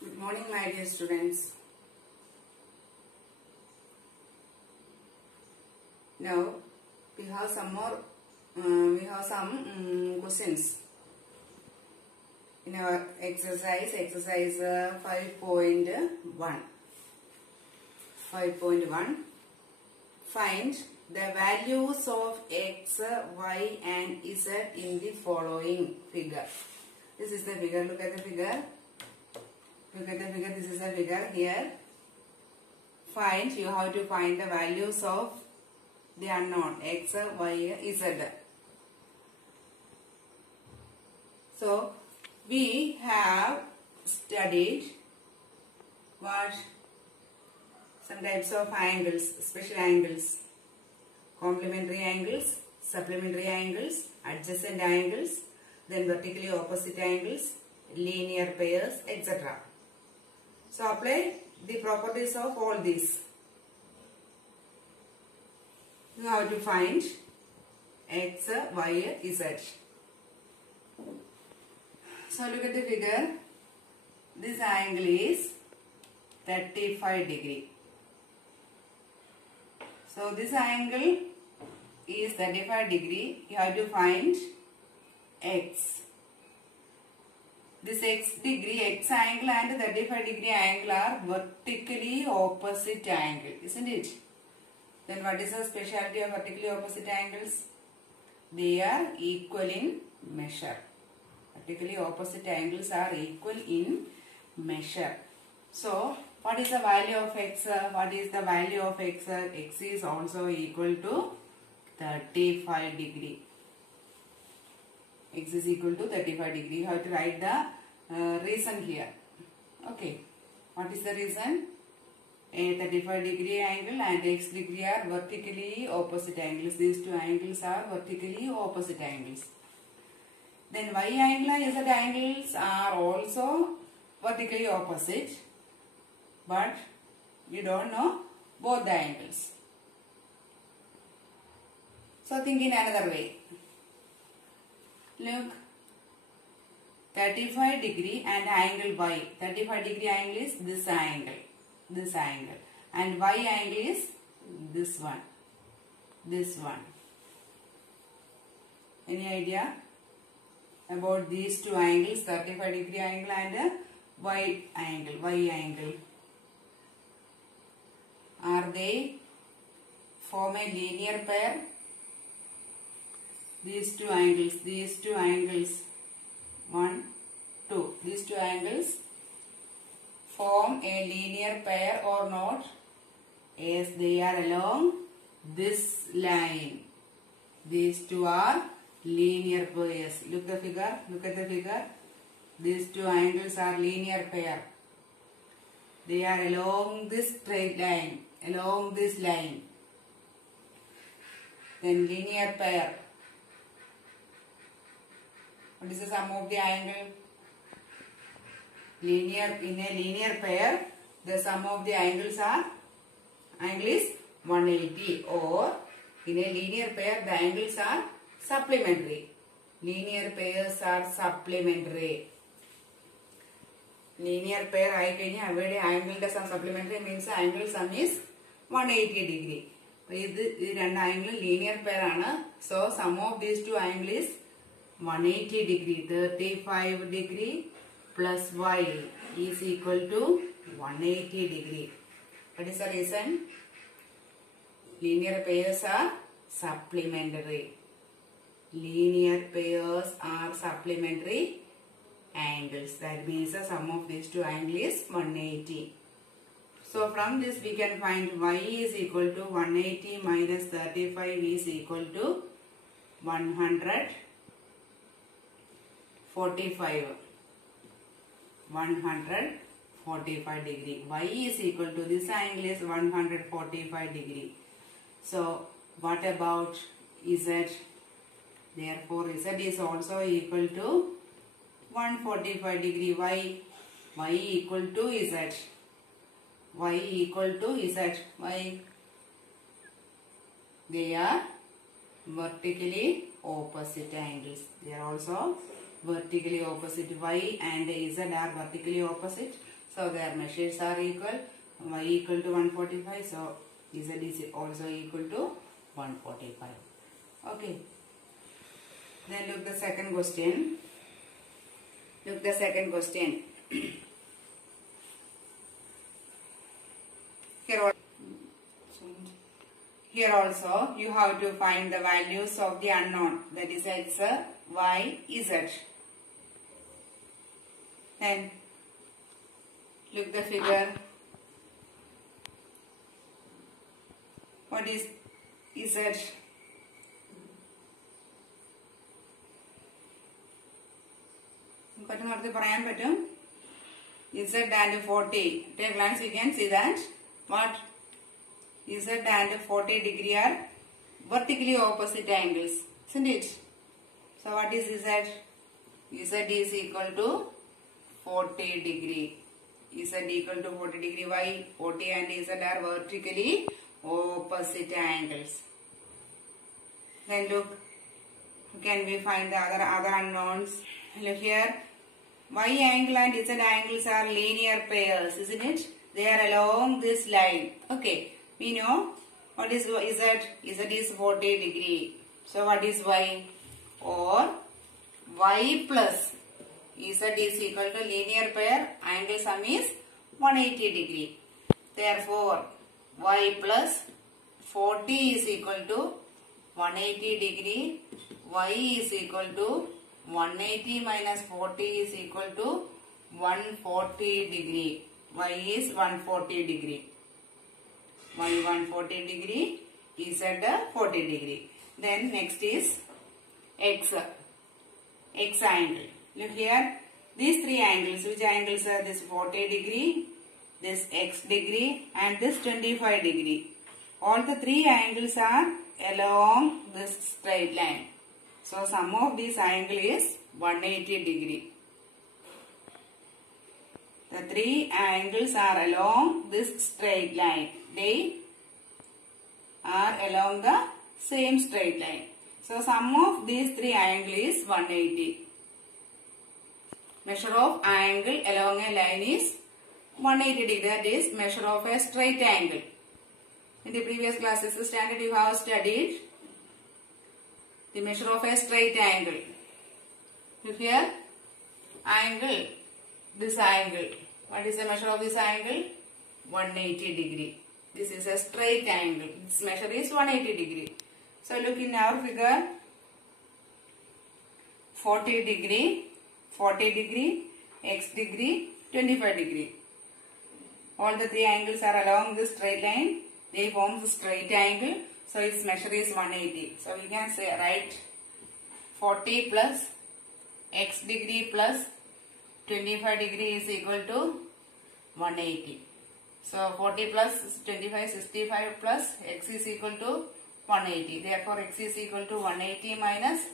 Good morning, my dear students. Now we have some more. We have some questions in our exercise. Exercise 5.1. 5.1. Find the values of x, y, and z in the following figure. This is the figure. Look at the figure. Look at the figure. This is the figure here. Find. You have to find the values of the unknown x, y, z. So we have studied what some types of angles, special angles, complementary angles, supplementary angles, adjacent angles, then vertically opposite angles, linear pairs, etc. So apply the properties of all these. You have to find x, y, z. So look at the figure. This angle is 35 degree. So this angle is 35 degree. You have to find x. This x angle and 35 degree angle are vertically opposite angle, isn't it? Then what is the speciality of vertically opposite angles? They are equal in measure. Vertically opposite angles are equal in measure. So what is the value of x? What is the value of x? X is also equal to 35 degree. X is equal to 35 degree. You have to write the reason here. Okay. What is the reason? A 35 degree angle and x degree are vertically opposite angles. These two angles are vertically opposite angles. Then y angle and z angles are also vertically opposite, but you don't know both the angles. So think in another way. Look, 35 degree and angle y. 35 degree angle is this angle. This angle. And y angle is this one. This one. Any idea about these two angles, 35 degree angle and y angle, y angle? Are they form a linear pair? These two angles, 1, 2, these two angles form a linear pair or not? Yes, they are along this line. These two are linear pairs. Look the figure. Look at the figure. These two angles are linear pair. They are along this straight line. Along this line. Then linear pair. What is the sum of the angle? In a linear pair, the sum of the angles are, angle is 180, or in a linear pair, the angles are supplementary. Linear pairs are supplementary. Linear pair avade angle sum supplementary means angle sum is 180 degree. This angle linear pair, so sum of these two angles is 180 degree. 35 degree plus y is equal to 180 degree. What is the reason? Linear pairs are supplementary. Linear pairs are supplementary angles. That means the sum of these two angles is 180. So from this we can find y is equal to 180 minus 35 is equal to 145. 145 degree. Y is equal to this angle is 145 degree. So what about z? Therefore z is also equal to 145 degree. Y equal to z. Y equal to z. Why? They are vertically opposite angles. They are also vertically opposite. Y and z are vertically opposite. So their measures are equal. Y equal to 145. So Z is also equal to 145. Okay. Then look the second question. Look the second question. Here also you have to find the values of the unknown, that is x, y, z. Then look the figure. What is z? പറയാൻ പറ്റും. Z and 40. Take a glance, you can see that what Z and 40 degree are vertically opposite angles, isn't it? So what is Z? Z is equal to 40 degree. Z equal to 40 degree. Why? 40 and Z are vertically opposite angles. Then look, can we find the other unknowns? Look here. Y angle and Z angles are linear pairs, isn't it? They are along this line. Okay. We know what is Z. Z is 40 degree. So what is Y? Or Y plus Z is equal to linear pair. Angle sum is 180 degree. Therefore, Y plus 40 is equal to 180 degree. Y is equal to 180 minus 40 is equal to 140 degree. Y is 140 degree. Y 140 degree, Z 40 degree. Then next is X angle. Look here, these three angles, which angles are this 40 degree, this X degree and this 25 degree. All the three angles are along this straight line. So sum of this angle is 180 degree. The three angles are along this straight line. They are along the same straight line. So sum of these three angles is 180. Measure of angle along a line is 180 degree. That is measure of a straight angle. In the previous classes standard you have studied the measure of a straight angle. Look here, angle, this angle. What is the measure of this angle? 180 degree. This is a straight angle. This measure is 180 degree. So look in our figure. 40 degree, X degree, 25 degree. All the three angles are along this straight line. They form the straight angle. So its measure is 180. So we can say write 40 plus X degree plus 25 degree is equal to 180. So 40 plus 25, 65 plus X is equal to 180. Therefore X is equal to 180 minus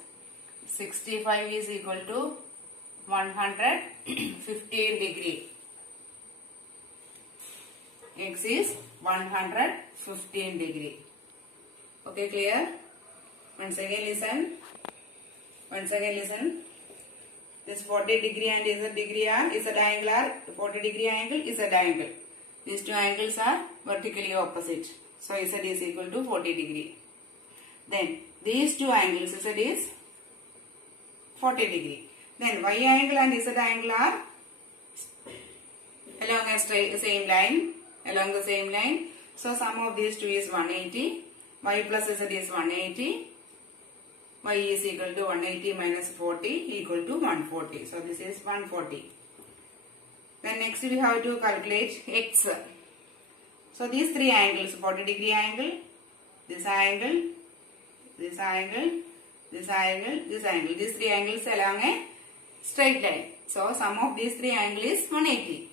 65 is equal to 115 degree. X is 115 degree. Okay, clear? Once again listen. This 40 degree and Z degree are Z angle are 40 degree angle, Z angle. These two angles are vertically opposite. So Z is equal to 40 degree. Then these two angles, Z is 40 degree. Then Y angle and Z angle are along a same line. So sum of these two is 180. Y plus Z is 180. Y is equal to 180 minus 40 equal to 140. So this is 140. Then next we have to calculate X. So these three angles, 40 degree angle, this angle, this angle, this angle, this angle. These three angles along a straight line. So sum of these three angles is 180.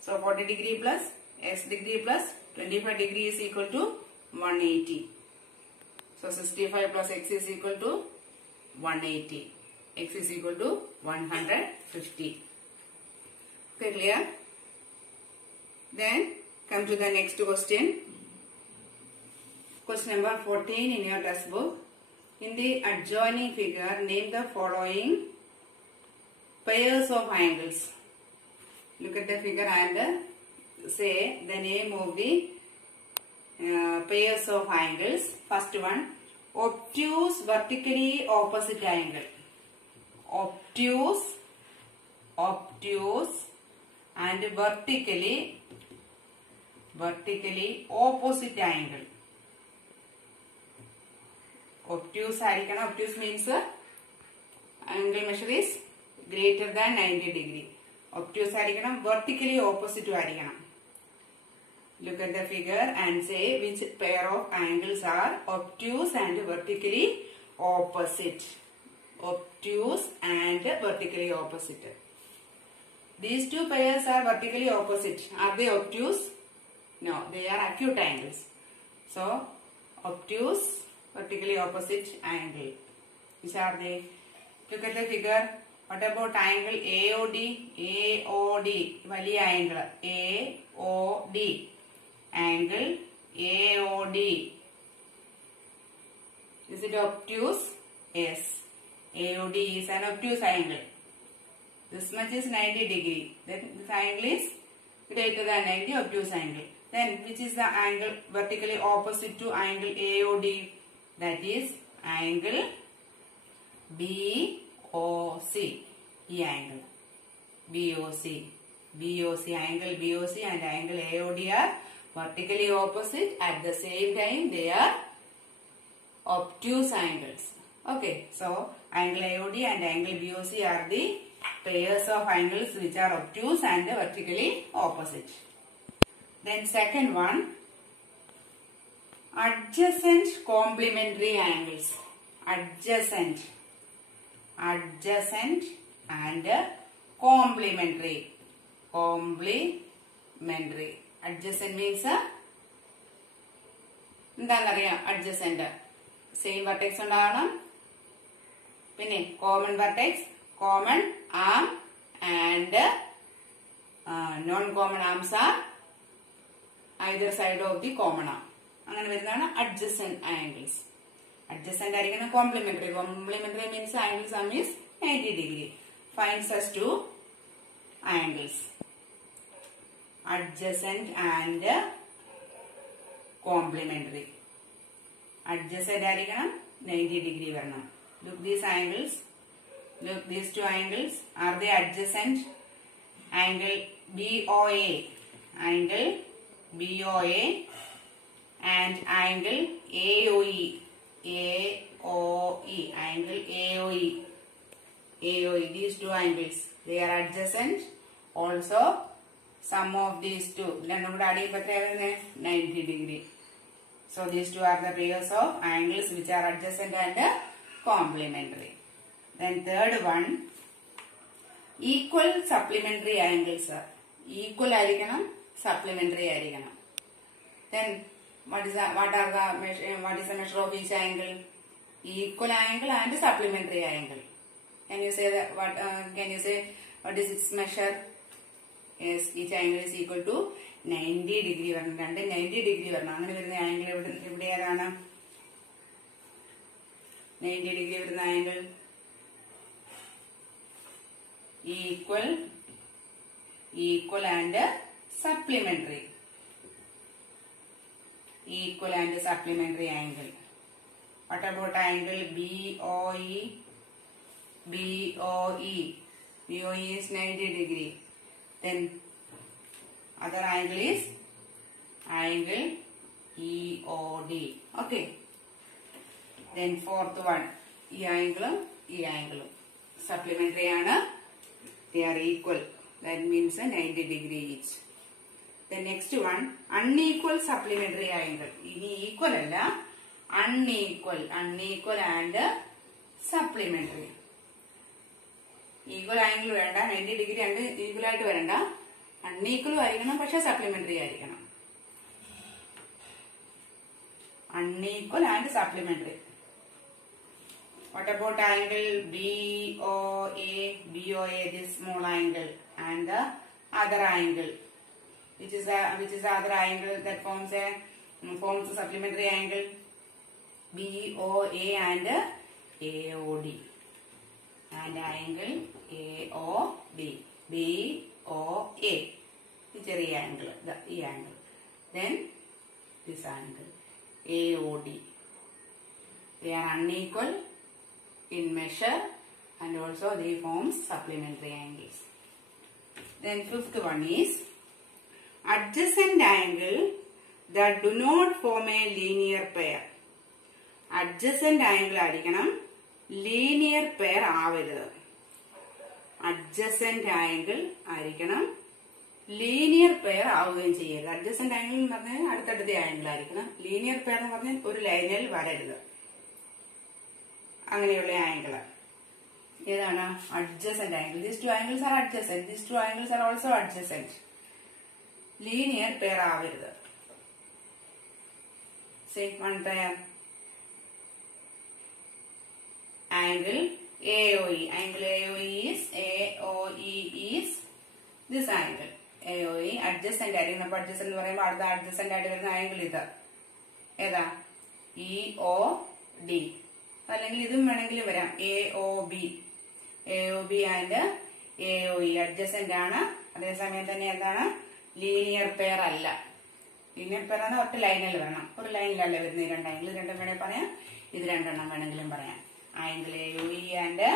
So 40 degree plus X degree plus 25 degree is equal to 180. So 65 plus X is equal to 180. X is equal to 150. Okay, clear? Then come to the next question. Question number 14 in your textbook. In the adjoining figure, name the following pairs of angles. Look at the figure and say the name of the pairs of angles. First one, obtuse vertically opposite angle. Obtuse and vertically opposite angle. Obtuse means angle measure is greater than 90 degree. Obtuse vertically opposite. Look at the figure and say which pair of angles are obtuse and vertically opposite. Obtuse and vertically opposite. These two pairs are vertically opposite. Are they obtuse? No, they are acute angles. So, obtuse, vertically opposite angle. Which are they? Look at the figure. What about angle AOD? AOD. Valiya angle. AOD. Angle AOD. Is it obtuse? Yes. AOD is an obtuse angle. This much is 90 degree. Then this angle is greater than 90, obtuse angle. Then which is the angle vertically opposite to angle AOD? That is angle BOC. E angle. BOC. BOC angle BOC and angle AOD are vertically opposite. At the same time they are obtuse angles. Okay, so angle AOD and angle BOC are the pairs of angles which are obtuse and vertically opposite. Then second one, adjacent complementary angles. Adjacent and complementary. Adjacent means adjacent. Same vertex common vertex, common arm and non-common arms are either side of the common arm. Adjacent angles. Adjacent and complementary. Complementary means angle sum is 90 degree. Find such two angles. Adjacent and complementary. Adjacent 90 degree. Look these angles. Look these two angles. Are they adjacent? Angle BOA. Angle BOA and angle AOE. Angle AOE. These two angles. They are adjacent. Also, sum of these two. 90 degree. So, these two are the pairs of angles which are adjacent and complementary. Then third one, equal supplementary angles. Equal supplementary. Then what is the measure of each angle? Equal angle and supplementary angle. Can you say that? What is its measure? Yes, each angle is equal to 90 degree. 90 degree. Angle 90 degree angle. Equal and supplementary. Equal and supplementary angle. What about angle BOE? BOE is 90 degree. Then other angle is angle EOD. Okay. Then fourth one, E angle. Supplementary ana. They are equal. That means 90 degree each. The next one, unequal supplementary angle. Equal alla, unequal and supplementary. Equal angle 90 degree and equal aayittu unequal aayirikkanam പക്ഷേ supplementary aayirikkanam. Unequal and supplementary. What about angle BOA, this small angle, and the other angle, which is the other angle that forms a supplementary angle? BOA and AOD, and angle AOD. BOA. This is the angle. The angle. Then this angle AOD. They are unequal in measure and also they form supplementary angles. Then fifth one is adjacent angle that do not form a linear pair. Adjacent angle ആയിരിക്കണം, linear pair ആവരുത്. Adjacent angle ആയിരിക്കണം, linear pair ആവുകയും ചെയ്യരുത്. Adjacent angle എന്ന് പറഞ്ഞാൽ അടുത്തടുത്ത angle ആയിരിക്കണം. Linear pair എന്ന് പറഞ്ഞാൽ ഒരു ലൈനിൽ വരരുത്. അങ്ങനെയുള്ള ആംഗിൾ ഏതാണ്? Adjacent angle. These two angles are adjacent. These two angles are also adjacent. Linear pair ആവരുത്. Say one pair. Angle AOE. Angle AOE is this angle. AOE adjacent ആയിരിക്കണം. അപ്പോൾ adjacent എന്ന് പറയുമ്പോൾ അടുത്ത adjacent ആയിട്ട് വരുന്ന ആംഗിൾ ഇത് ഏതാ? EOD. അല്ലെങ്കിൽ ഇതും വേണമെങ്കിലും വരാം. AOB. AOB and AOE adjacent ആണ്. അതേസമയം തന്നെ എന്താണ്? ലീനിയർ പെയർ അല്ല. ലീനിയർ പെയർ ആണ് ഒറ്റ ലൈനിൽ വരണം. ഒരു ലൈനിലല്ല വരുന്ന ഈ രണ്ട് ആംഗിൾ. രണ്ടും വേണമെങ്കിൽ പറയാം, ഇത് രണ്ടെണ്ണം വേണമെങ്കിലും പറയാം. Angle AOE and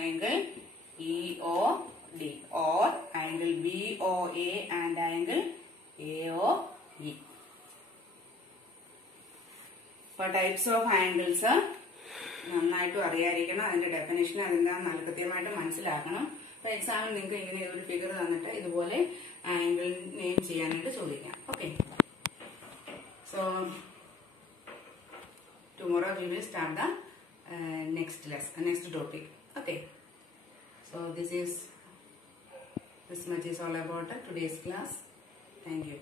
angle EOD or angle BOA and angle AOE. For types of angles നന്നായിട്ട് അറിയാതിരിക്കണം. അതിന്റെ ഡെഫിനേഷൻ അതെന്താണെന്ന് നല്ല കൃത്യമായിട്ട് മനസ്സിലാക്കണം. അപ്പൊ എക്സാമിൽ നിങ്ങൾക്ക് ഇങ്ങനെ ഒരു ഫിഗർ തന്നിട്ട് ഇതുപോലെ ആംഗിൾ നെയിം ചെയ്യാനായിട്ട് ചോദിക്കാം. Okay, so tomorrow we will start the next topic. Okay, so this much is all about today's class. Thank you.